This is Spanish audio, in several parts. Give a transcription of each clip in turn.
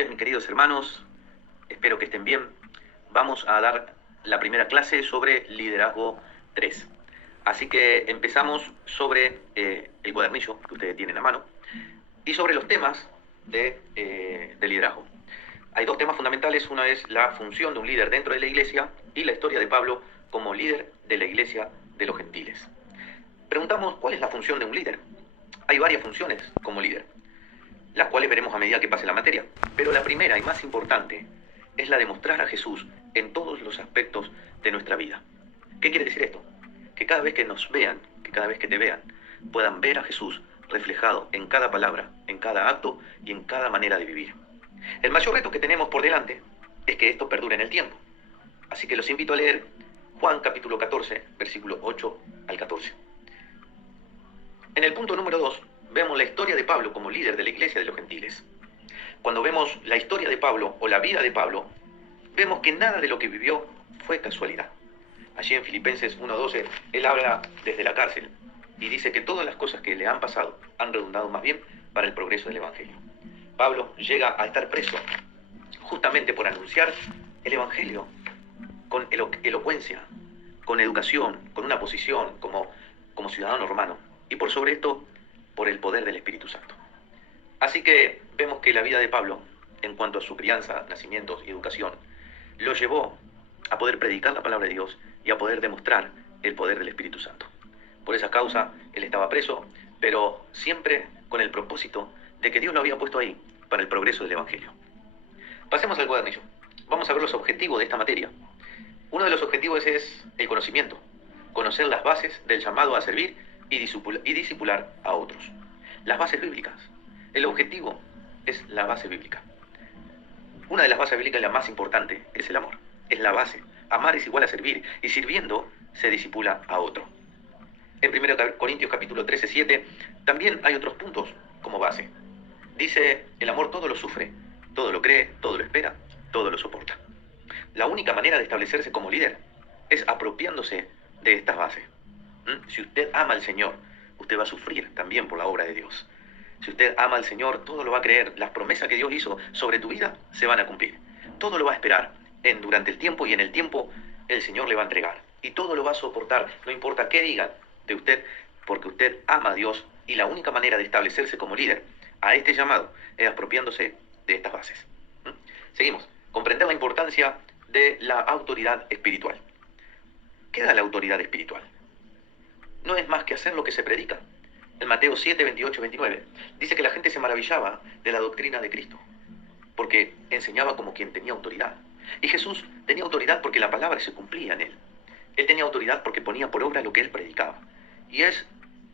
noches, mis queridos hermanos. Espero que estén bien. Vamos a dar la primera clase sobre liderazgo 3. Así que empezamos sobre el cuadernillo que ustedes tienen a mano y sobre los temas de liderazgo. Hay dos temas fundamentales. Una es la función de un líder dentro de la iglesia y la historia de Pablo como líder de la iglesia de los gentiles. Preguntamos, ¿cuál es la función de un líder? Hay varias funciones como líder, las cuales veremos a medida que pase la materia. Pero la primera y más importante es la de mostrar a Jesús en todos los aspectos de nuestra vida. ¿Qué quiere decir esto? Que cada vez que nos vean, que cada vez que te vean, puedan ver a Jesús reflejado en cada palabra, en cada acto y en cada manera de vivir. El mayor reto que tenemos por delante es que esto perdure en el tiempo. Así que los invito a leer Juan capítulo 14, versículo 8 al 14. En el punto número 2 vemos la historia de Pablo como líder de la iglesia de los gentiles. Cuando vemos la historia de Pablo o la vida de Pablo, vemos que nada de lo que vivió fue casualidad. Allí en Filipenses 1:12, él habla desde la cárcel y dice que todas las cosas que le han pasado han redundado más bien para el progreso del Evangelio. Pablo llega a estar preso justamente por anunciar el Evangelio con elocuencia, con educación, con una posición como ciudadano romano. Y por sobre esto, por el poder del Espíritu Santo. Así que vemos que la vida de Pablo, en cuanto a su crianza, nacimientos y educación, lo llevó a poder predicar la palabra de Dios y a poder demostrar el poder del Espíritu Santo. Por esa causa, él estaba preso, pero siempre con el propósito de que Dios lo había puesto ahí para el progreso del Evangelio. Pasemos al cuadernillo. Vamos a ver los objetivos de esta materia. Uno de los objetivos es el conocimiento, conocer las bases del llamado a servir y discipular a otros. Las bases bíblicas. El objetivo es la base bíblica. Una de las bases bíblicas, la más importante, es el amor. Es la base. Amar es igual a servir, y sirviendo se discipula a otro. En 1 Corintios capítulo 13:7 también hay otros puntos como base. Dice, el amor todo lo sufre, todo lo cree, todo lo espera, todo lo soporta. La única manera de establecerse como líder es apropiándose de estas bases. Si usted ama al Señor, usted va a sufrir también por la obra de Dios. Si usted ama al Señor, todo lo va a creer. Las promesas que Dios hizo sobre tu vida se van a cumplir. Todo lo va a esperar durante el tiempo, y en el tiempo el Señor le va a entregar. Y todo lo va a soportar, no importa qué digan de usted, porque usted ama a Dios, y la única manera de establecerse como líder a este llamado es apropiándose de estas bases. Seguimos. Comprender la importancia de la autoridad espiritual. ¿Qué da la autoridad espiritual? No es más que hacer lo que se predica. En Mateo 7, 28, 29, dice que la gente se maravillaba de la doctrina de Cristo, porque enseñaba como quien tenía autoridad. Y Jesús tenía autoridad porque la palabra se cumplía en él. Él tenía autoridad porque ponía por obra lo que él predicaba. Y es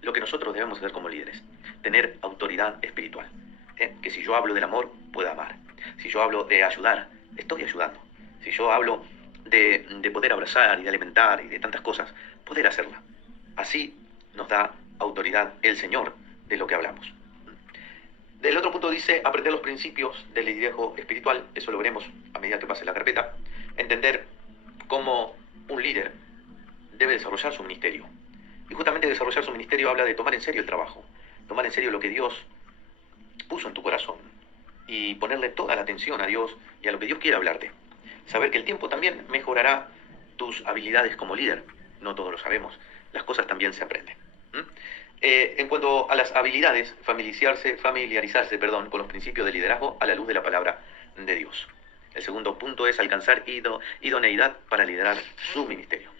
lo que nosotros debemos hacer como líderes, tener autoridad espiritual. Que si yo hablo del amor, pueda amar. Si yo hablo de ayudar, estoy ayudando. Si yo hablo de poder abrazar y de alimentar y de tantas cosas, poder hacerla. Así nos da autoridad el Señor de lo que hablamos. Del otro punto dice, aprender los principios del liderazgo espiritual. Eso lo veremos a medida que pase la carpeta. Entender cómo un líder debe desarrollar su ministerio. Y justamente desarrollar su ministerio habla de tomar en serio el trabajo, tomar en serio lo que Dios puso en tu corazón y ponerle toda la atención a Dios y a lo que Dios quiere hablarte. Saber que el tiempo también mejorará tus habilidades como líder. No todos lo sabemos. Las cosas también se aprenden. En cuanto a las habilidades, familiarizarse con los principios de liderazgo a la luz de la palabra de Dios. El segundo punto es alcanzar idoneidad para liderar su ministerio.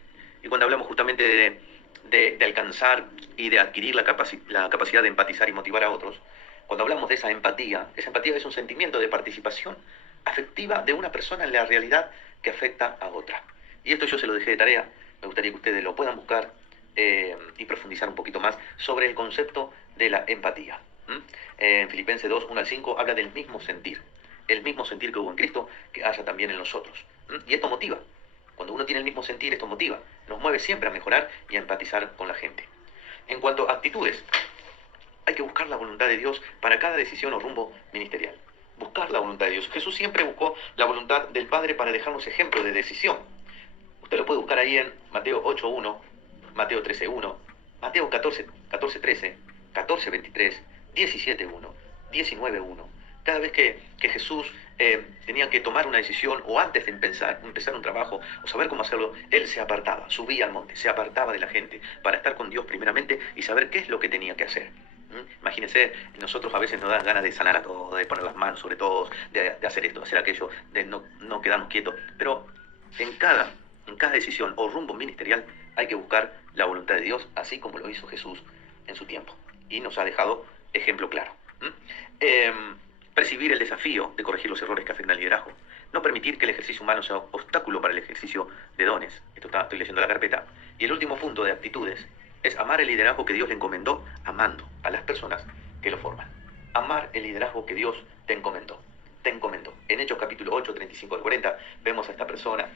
Y cuando hablamos justamente de alcanzar y de adquirir la capacidad de empatizar y motivar a otros, cuando hablamos de esa empatía es un sentimiento de participación afectiva de una persona en la realidad que afecta a otra. Y esto yo se lo dejé de tarea. Me gustaría que ustedes lo puedan buscar y profundizar un poquito más sobre el concepto de la empatía. En Filipenses 2, 1 al 5 habla del mismo sentir. El mismo sentir que hubo en Cristo, que haya también en nosotros. Y esto motiva. Cuando uno tiene el mismo sentir, esto motiva. Nos mueve siempre a mejorar y a empatizar con la gente. En cuanto a actitudes, hay que buscar la voluntad de Dios para cada decisión o rumbo ministerial. Buscar la voluntad de Dios. Jesús siempre buscó la voluntad del Padre para dejarnos ejemplo de decisión. Usted lo puede buscar ahí en Mateo 8:1, Mateo 13:1, Mateo 14:13, 14:23, 17:1, 19:1, Cada vez que Jesús tenía que tomar una decisión, o antes de empezar un trabajo, o saber cómo hacerlo, él se apartaba, subía al monte, se apartaba de la gente para estar con Dios primeramente y saber qué es lo que tenía que hacer. Imagínense, nosotros a veces nos dan ganas de sanar a todos, de poner las manos sobre todos, de hacer esto, de hacer aquello, de no quedarnos quietos. Pero en cada decisión o rumbo ministerial hay que buscar la voluntad de Dios, así como lo hizo Jesús en su tiempo. Y nos ha dejado ejemplo claro. Percibir el desafío de corregir los errores que afectan al liderazgo. No permitir que el ejercicio humano sea obstáculo para el ejercicio de dones. Estoy leyendo la carpeta. Y el último punto de actitudes es amar el liderazgo que Dios le encomendó, amando a las personas que lo forman. Amar el liderazgo que Dios te encomendó. Te encomendó. En Hechos capítulo 8, 35 al 40, vemos a esta persona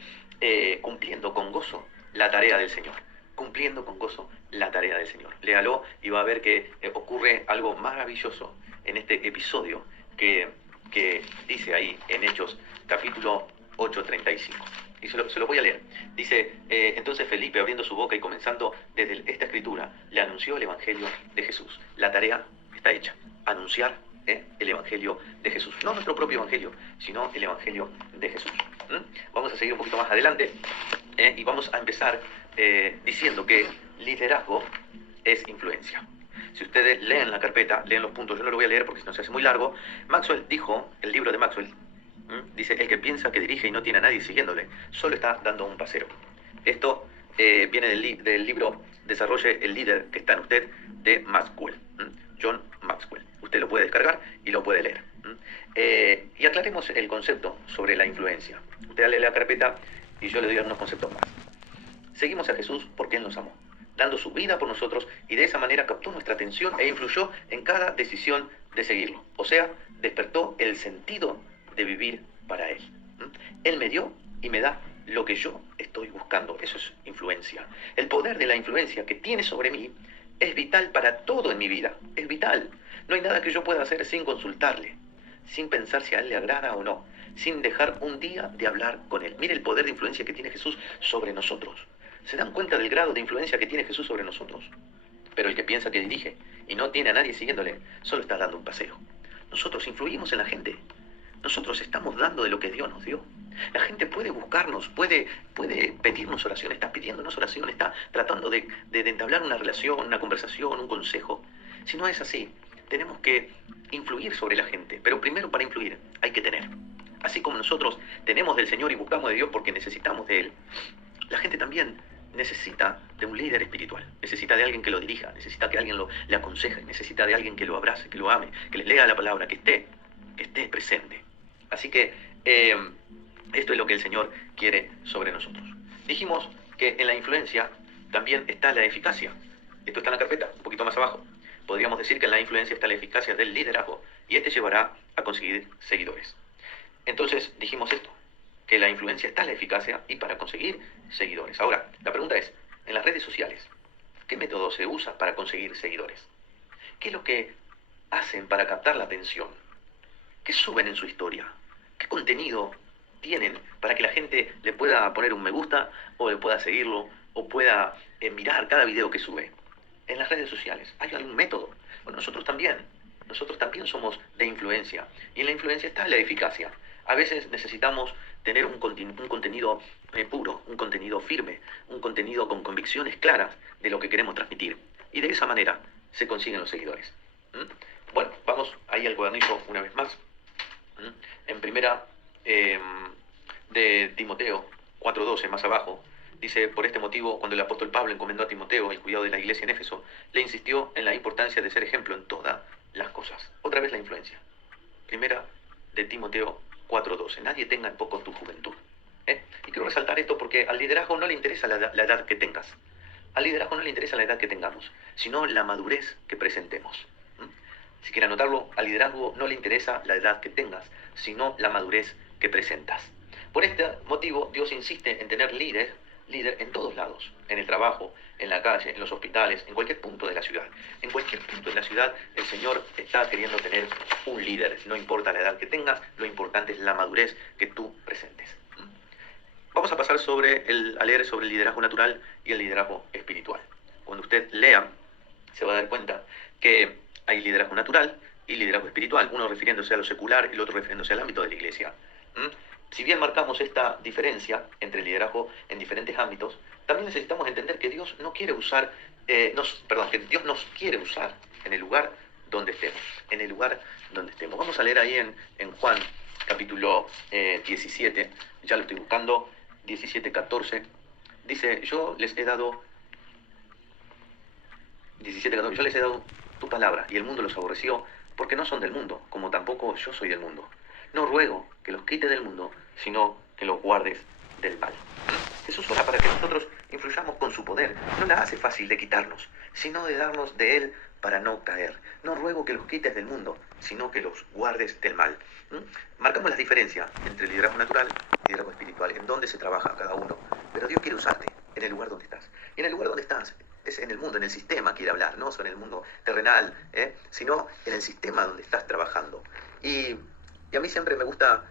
cumpliendo con gozo la tarea del Señor. Cumpliendo con gozo la tarea del Señor. Léalo y va a ver que ocurre algo maravilloso en este episodio que dice ahí en Hechos capítulo 8, 35. Y se lo voy a leer. Dice, entonces Felipe, abriendo su boca y comenzando desde esta escritura, le anunció el Evangelio de Jesús. La tarea está hecha. Anunciar el Evangelio de Jesús. No nuestro propio Evangelio, sino el Evangelio de Jesús. Vamos a seguir un poquito más adelante y vamos a empezar diciendo que liderazgo es influencia. Si ustedes leen la carpeta, leen los puntos, yo no lo voy a leer porque si no se hace muy largo. Maxwell dijo, el libro de Maxwell, dice, el que piensa que dirige y no tiene a nadie siguiéndole, solo está dando un paseo. Esto viene del libro Desarrolle el líder que está en usted, de Maxwell, John Maxwell. Usted lo puede descargar y lo puede leer. Y aclaremos el concepto sobre la influencia. Usted lee la carpeta y yo le doy algunos conceptos más. Seguimos a Jesús porque Él nos amó, dando su vida por nosotros, y de esa manera captó nuestra atención e influyó en cada decisión de seguirlo. O sea, despertó el sentido de vivir para Él. Él me dio y me da lo que yo estoy buscando. Eso es influencia. El poder de la influencia que tiene sobre mí es vital para todo en mi vida. Es vital. No hay nada que yo pueda hacer sin consultarle, sin pensar si a Él le agrada o no, sin dejar un día de hablar con Él. Mire el poder de influencia que tiene Jesús sobre nosotros. ¿Se dan cuenta del grado de influencia que tiene Jesús sobre nosotros? Pero el que piensa que dirige y no tiene a nadie siguiéndole, solo está dando un paseo. Nosotros influimos en la gente. Nosotros estamos dando de lo que Dios nos dio. La gente puede buscarnos, puede pedirnos oración, está pidiéndonos oración, está tratando de entablar una relación, una conversación, un consejo. Si no es así, tenemos que influir sobre la gente. Pero primero, para influir hay que tener. Así como nosotros tenemos del Señor y buscamos de Dios porque necesitamos de Él, la gente también necesita de un líder espiritual, necesita de alguien que lo dirija, necesita que alguien le aconseje, necesita de alguien que lo abrace, que lo ame, que le lea la palabra, que esté presente. Así que esto es lo que el Señor quiere sobre nosotros. Dijimos que en la influencia también está la eficacia. Esto está en la carpeta, un poquito más abajo. Podríamos decir que en la influencia está la eficacia del liderazgo y este llevará a conseguir seguidores. Entonces dijimos esto, que la influencia está en la eficacia y para conseguir seguidores. Ahora, la pregunta es, en las redes sociales, ¿qué método se usa para conseguir seguidores? ¿Qué es lo que hacen para captar la atención? ¿Qué suben en su historia? ¿Qué contenido tienen para que la gente le pueda poner un me gusta o le pueda seguirlo o pueda mirar cada video que sube? En las redes sociales, ¿hay algún método? Bueno, nosotros también somos de influencia y en la influencia está la eficacia. A veces necesitamos tener un contenido puro, un contenido firme, un contenido con convicciones claras de lo que queremos transmitir. Y de esa manera se consiguen los seguidores. Bueno, vamos ahí al cuadernillo una vez más. En primera de Timoteo 4:12, más abajo, dice, por este motivo, cuando el apóstol Pablo encomendó a Timoteo el cuidado de la iglesia en Éfeso, le insistió en la importancia de ser ejemplo en todas las cosas. Otra vez la influencia. Primera de Timoteo 4:12. Nadie tenga en poco tu juventud. Y quiero resaltar esto porque al liderazgo no le interesa la edad que tengas. Al liderazgo no le interesa la edad que tengamos, sino la madurez que presentemos. Si quieren anotarlo, al liderazgo no le interesa la edad que tengas, sino la madurez que presentas. Por este motivo, Dios insiste en tener líder en todos lados, en el trabajo, en la calle, en los hospitales, en cualquier punto de la ciudad. En cualquier punto de la ciudad, el Señor está queriendo tener un líder. No importa la edad que tengas, lo importante es la madurez que tú presentes. Vamos a pasar a leer sobre el liderazgo natural y el liderazgo espiritual. Cuando usted lea, se va a dar cuenta que hay liderazgo natural y liderazgo espiritual, uno refiriéndose a lo secular y el otro refiriéndose al ámbito de la iglesia. ¿Mm? Si bien marcamos esta diferencia entre liderazgo en diferentes ámbitos, también necesitamos entender que Dios no quiere usar, que Dios nos quiere usar en el lugar donde estemos, en el lugar donde estemos. Vamos a leer ahí en Juan capítulo 17, ya lo estoy buscando, 17:14, dice, yo les he dado 17:14, yo les he dado tu palabra y el mundo los aborreció porque no son del mundo, como tampoco yo soy del mundo. No ruego que los quites del mundo, sino que los guardes del mal. Jesús ora para que nosotros influyamos con su poder. No la hace fácil de quitarnos, sino de darnos de Él para no caer. No ruego que los quites del mundo, sino que los guardes del mal. Marcamos la diferencia entre liderazgo natural y liderazgo espiritual, en dónde se trabaja cada uno. Pero Dios quiere usarte en el lugar donde estás. Y en el lugar donde estás es en el mundo, en el sistema quiere hablar, no solo en el mundo terrenal, sino en el sistema donde estás trabajando. Y a mí siempre me gusta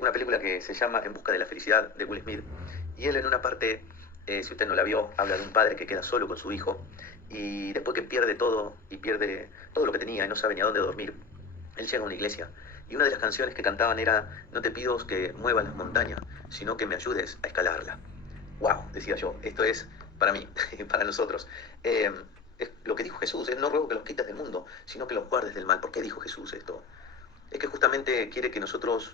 una película que se llama En busca de la felicidad, de Will Smith. Y él en una parte, si usted no la vio, habla de un padre que queda solo con su hijo y después que pierde todo y pierde todo lo que tenía y no sabe ni a dónde dormir, él llega a una iglesia. Y una de las canciones que cantaban era no te pido que muevas las montañas, sino que me ayudes a escalarla. Wow, decía yo, esto es para mí, para nosotros. Eh, es lo que dijo Jesús, no ruego que los quites del mundo, sino que los guardes del mal. ¿Por qué dijo Jesús esto? Es que justamente quiere que nosotros